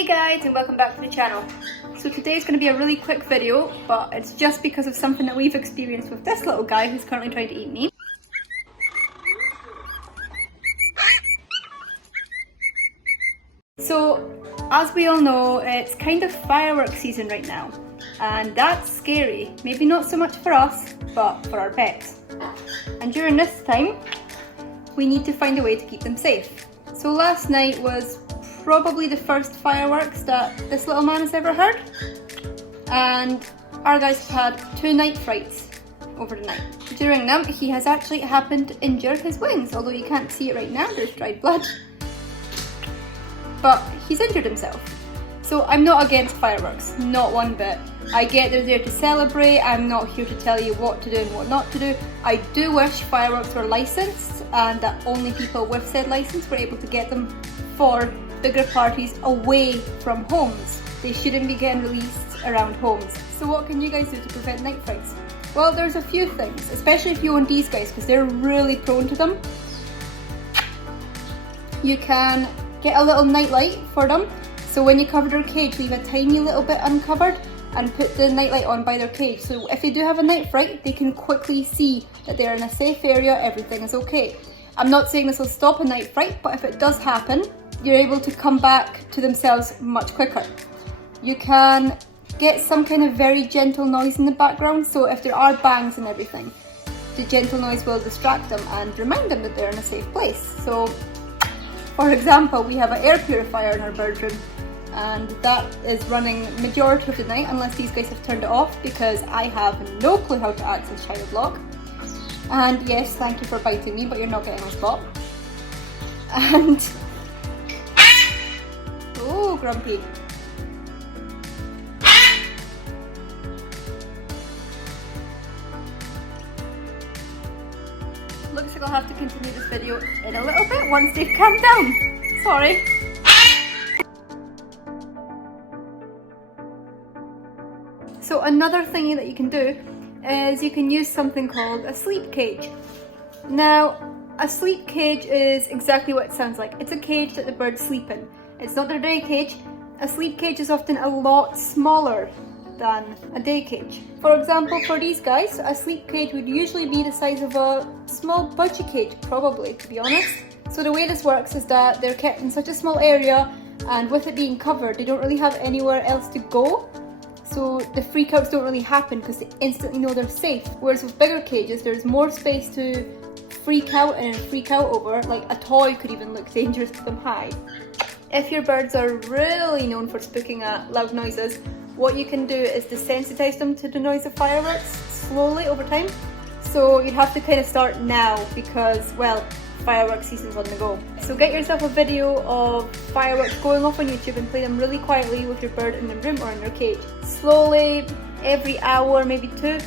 Hey guys, and welcome back to the channel. So today is going to be a really quick video, but it's just because of something that we've experienced with this little guy who's currently trying to eat me. So, as we all know, it's kind of firework season right now, and that's scary. Maybe not so much for us, but for our pets. And during this time, we need to find a way to keep them safe. So last night was probably the first fireworks that this little man has ever heard, and our guys have had 2 night frights over the night. During them, he has actually happened to injure his wings, although you can't see it right now, there's dried blood. But he's injured himself. So I'm not against fireworks, not one bit. I get they're there to celebrate, I'm not here to tell you what to do and what not to do. I do wish fireworks were licensed and that only people with said license were able to get them for bigger parties away from homes. They shouldn't be getting released around homes. So what can you guys do to prevent night frights? Well, there's a few things, especially if you own these guys because they're really prone to them. You can get a little night light for them. So when you cover their cage, leave a tiny little bit uncovered and put the nightlight on by their cage. So if they do have a night fright, they can quickly see that they're in a safe area, everything is okay. I'm not saying this will stop a night fright, but if it does happen, you're able to come back to themselves much quicker. You can get some kind of very gentle noise in the background, so if there are bangs and everything, the gentle noise will distract them and remind them that they're in a safe place. So, for example, we have an air purifier in our bird room, and that is running majority of the night unless these guys have turned it off, because I have no clue how to access child lock. And yes, thank you for biting me, but you're not getting a spot. And oh, grumpy. Looks like I'll have to continue this video in a little bit once they've calmed down. Sorry. So another thing that you can do is you can use something called a sleep cage. Now, a sleep cage is exactly what it sounds like. It's a cage that the birds sleep in. It's not their day cage. A sleep cage is often a lot smaller than a day cage. For example, for these guys, a sleep cage would usually be the size of a small budgie cage, probably, to be honest. So the way this works is that they're kept in such a small area, and with it being covered, they don't really have anywhere else to go. So the freakouts don't really happen because they instantly know they're safe. Whereas with bigger cages, there's more space to freak out and freak out over. Like a toy could even look dangerous to them high. If your birds are really known for spooking at loud noises, what you can do is desensitize them to the noise of fireworks slowly over time. So you'd have to kind of start now because, well, fireworks season's on the go. So get yourself a video of fireworks going off on YouTube and play them really quietly with your bird in the room or in their cage. Slowly, every hour, maybe 2,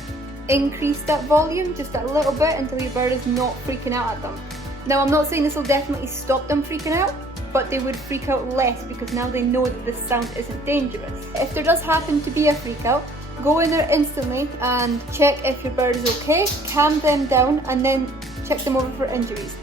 increase that volume just a little bit until your bird is not freaking out at them. Now, I'm not saying this will definitely stop them freaking out, but they would freak out less because now they know that this sound isn't dangerous. If there does happen to be a freak out, go in there instantly and check if your bird is okay, calm them down, and then check them over for injuries.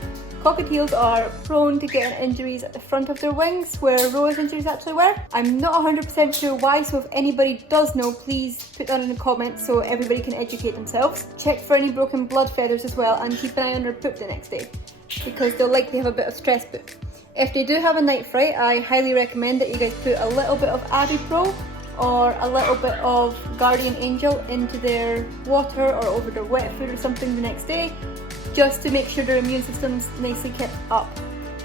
Cockatiels are prone to getting injuries at the front of their wings, where Roa's injuries actually were. I'm not 100% sure why, so if anybody does know, please put that in the comments so everybody can educate themselves. Check for any broken blood feathers as well, and keep an eye on their poop the next day, because they'll likely have a bit of stress poop. If they do have a night fright, I highly recommend that you guys put a little bit of Pro or a little bit of Guardian Angel into their water or over their wet food or something the next day, just to make sure their immune system's nicely kept up.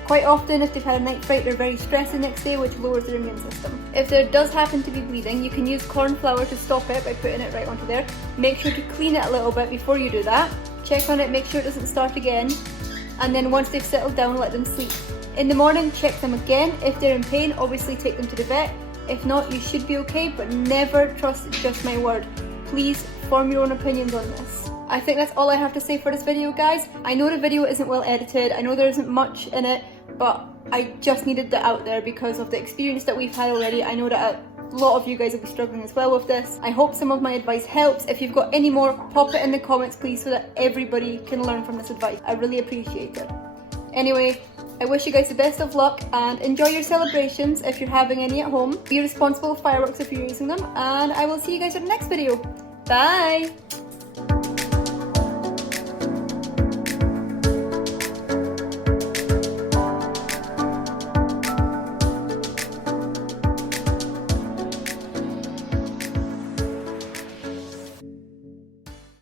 Quite often, if they've had a night fright, they're very stressed the next day, which lowers their immune system. If there does happen to be bleeding, you can use corn flour to stop it by putting it right onto there. Make sure to clean it a little bit before you do that. Check on it, make sure it doesn't start again, and then once they've settled down, let them sleep. In the morning, check them again. If they're in pain, obviously take them to the vet. If not, you should be okay, but never trust just my word. Please form your own opinions on this. I think that's all I have to say for this video, guys. I know the video isn't well edited, I know there isn't much in it, but I just needed that out there because of the experience that we've had already. I know that a lot of you guys will be struggling as well with this. I hope some of my advice helps. If you've got any more, pop it in the comments please, so that everybody can learn from this advice. I really appreciate it. Anyway, I wish you guys the best of luck and enjoy your celebrations if you're having any at home. Be responsible with fireworks if you're using them, and I will see you guys in the next video. Bye!